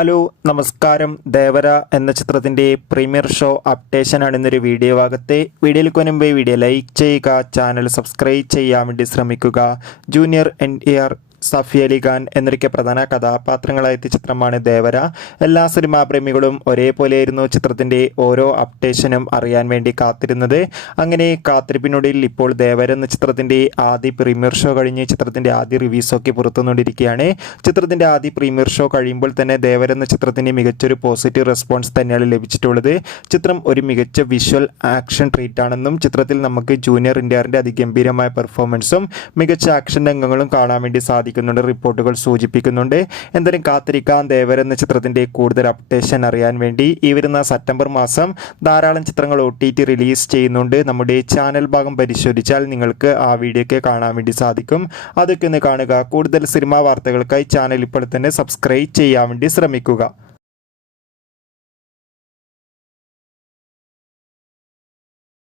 Hello നമസ്കാരം. ദേവര എന്ന ചിത്രത്തിൻ്റെ പ്രീമിയർ ഷോ അപ്ഡേഷനാണ് ഇന്നൊരു വീഡിയോ ഭാഗത്തെ. വീഡിയോയിലേക്ക് മുൻപേ വീഡിയോ ലൈക്ക് ചെയ്യുക, ചാനൽ സബ്സ്ക്രൈബ് ചെയ്യാൻ വേണ്ടി ശ്രമിക്കുക. ജൂനിയർ NTR, സഫി അലി ഖാൻ എന്നൊക്കെ പ്രധാന കഥാപാത്രങ്ങളായെത്തിയ ചിത്രമാണ് ദേവര. എല്ലാ സിനിമാ പ്രേമികളും ഒരേപോലെയായിരുന്നു ചിത്രത്തിൻ്റെ ഓരോ അപ്ഡേഷനും അറിയാൻ വേണ്ടി കാത്തിരുന്നത്. അങ്ങനെ കാത്തിരിപ്പിനൊടുവിൽ ഇപ്പോൾ ദേവര എന്ന ചിത്രത്തിൻ്റെ ആദ്യ പ്രീമിയർ ഷോ കഴിഞ്ഞ് ചിത്രത്തിൻ്റെ ആദ്യ റിവ്യൂസൊക്കെ പുറത്തുവന്നുകൊണ്ടിരിക്കുകയാണ്. ചിത്രത്തിൻ്റെ ആദ്യ പ്രീമിയർ ഷോ കഴിയുമ്പോൾ തന്നെ ദേവര എന്ന ചിത്രത്തിന് മികച്ചൊരു പോസിറ്റീവ് റെസ്പോൺസ് തന്നെയാണ് ലഭിച്ചിട്ടുള്ളത്. ചിത്രം ഒരു മികച്ച വിഷ്വൽ ആക്ഷൻ ട്രീറ്റ് ആണെന്നും ചിത്രത്തിൽ നമുക്ക് ജൂനിയർ NTRൻ്റെ അതിഗംഭീരമായ പെർഫോമൻസും മികച്ച ആക്ഷൻ രംഗങ്ങളും കാണാൻ വേണ്ടി സാധിക്കുന്നുണ്ട്, റിപ്പോർട്ടുകൾ സൂചിപ്പിക്കുന്നുണ്ട്. എന്തായാലും കാത്തിരിക്കാം ദേവര എന്ന ചിത്രത്തിൻ്റെ കൂടുതൽ അപ്ഡേഷൻ അറിയാൻ വേണ്ടി. ഈ വരുന്ന സെപ്റ്റംബർ മാസം ധാരാളം ചിത്രങ്ങൾ OTT റിലീസ് ചെയ്യുന്നുണ്ട്. നമ്മുടെ ചാനൽ ഭാഗം പരിശോധിച്ചാൽ നിങ്ങൾക്ക് ആ വീഡിയോ ഒക്കെ കാണാൻ വേണ്ടി സാധിക്കും. അതൊക്കെ ഒന്ന് കാണുക. കൂടുതൽ സിനിമാ വാർത്തകൾക്കായി ചാനൽ ഇപ്പോൾ തന്നെ സബ്സ്ക്രൈബ് ചെയ്യാൻ വേണ്ടി ശ്രമിക്കുക.